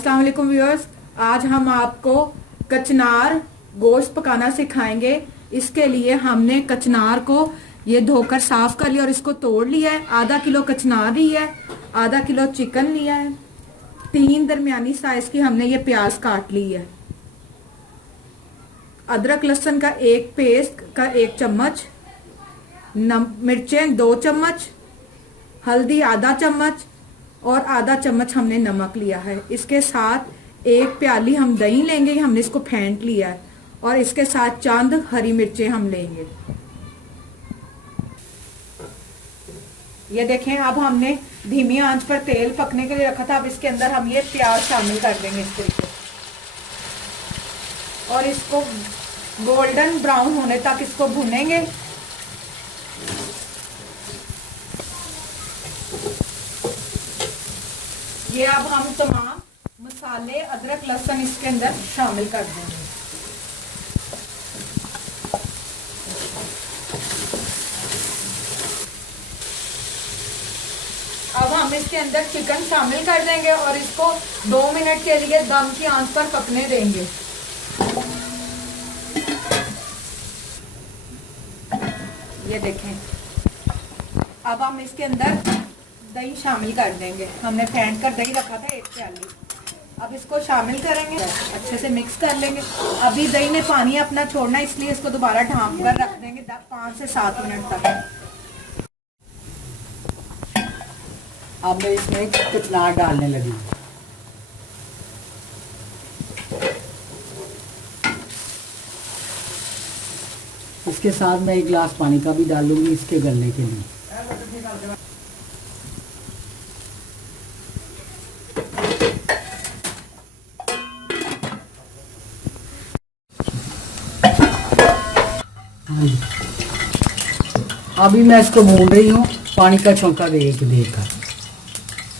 अस्सलाम वालेकुम व्यूअर्स। आज हम आपको कचनार गोश्त पकाना सिखाएंगे। इसके लिए हमने कचनार को ये धोकर साफ कर लिया और इसको तोड़ लिया है। आधा किलो कचनार लिया है, आधा किलो चिकन लिया है, 3 दरमियानी साइज की हमने ये प्याज काट ली है, अदरक लहसुन का एक पेस्ट का 1 चम्मच, मिर्चें 2 चम्मच, हल्दी आधा चम्मच और आधा चम्मच हमने नमक लिया है। इसके साथ 1 प्याली हम दही लेंगे, हमने इसको फेंट लिया है, और इसके साथ चंद हरी मिर्चें हम लेंगे। ये देखें, अब हमने धीमी आंच पर तेल पकने के लिए रखा था। अब इसके अंदर हम ये प्याज शामिल कर देंगे इस तरीके और इसको गोल्डन ब्राउन होने तक इसको भुनेंगे। ये अब हम तमाम मसाले अदरक लहसुन इसके अंदर शामिल कर देंगे। अब हम इसके अंदर चिकन शामिल कर देंगे और इसको 2 मिनट के लिए दम की आंच पर पकने देंगे। ये देखें, अब हम इसके अंदर दही शामिल कर देंगे। हमने फेंट कर दही रखा था 1 प्याली। अब इसको शामिल करेंगे, अच्छे से मिक्स कर लेंगे। अभी दही ने पानी अपना छोड़ना, इसलिए इसको दोबारा ढांप कर रख देंगे 5 से 7 मिनट तक। अब मैं इसमें कचनार डालने लगी। इसके साथ मैं 1 गिलास पानी का भी डालूंगी इसके गलने के लिए। अभी मैं इसको भून रही हूँ, पानी का छौंका देकर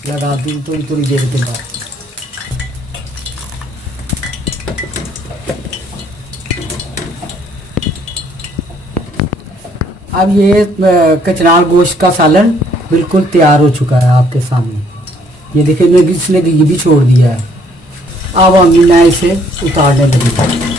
लगा दी थोड़ी देर के बाद। अब ये कचनार गोश्त का सालन बिल्कुल तैयार हो चुका है आपके सामने। ये देखिए, मैं इसने घी भी छोड़ दिया है। अब मैं इसे उतारने लगी।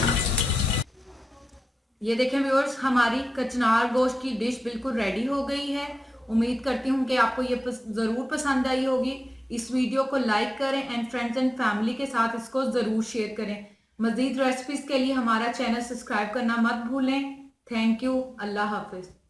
ये देखें व्यूअर्स, हमारी कचनार गोश्त की डिश बिल्कुल रेडी हो गई है। उम्मीद करती हूँ कि आपको ये ज़रूर पसंद आई होगी। इस वीडियो को लाइक करें एंड फ्रेंड्स एंड फैमिली के साथ इसको ज़रूर शेयर करें। मज़ीद रेसिपीज़ के लिए हमारा चैनल सब्सक्राइब करना मत भूलें। Thank you. अल्लाह हाफिज़।